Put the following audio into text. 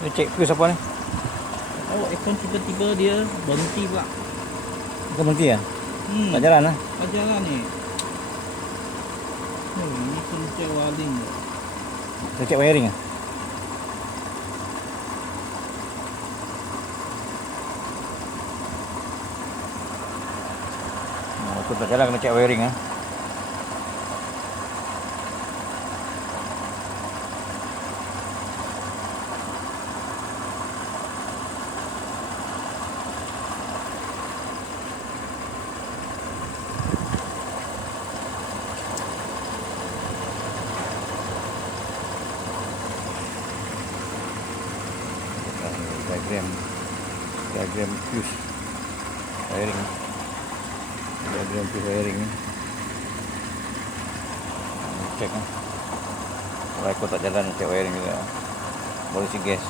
Ni cek fuse apa ni? Oh, aircon tiba-tiba dia berhenti pula. Kau berhenti ya? Tak jalan lah. Tak jalan ni. Ni kunci wiring. Kita cek wiring ah. Aku tak jalan, kena cek wiring ah. Diagram fuse wiring, diagram fuse wiring ni. Cek lah. Kalau aku tak jalan, cek wiring juga. Boleh si gas.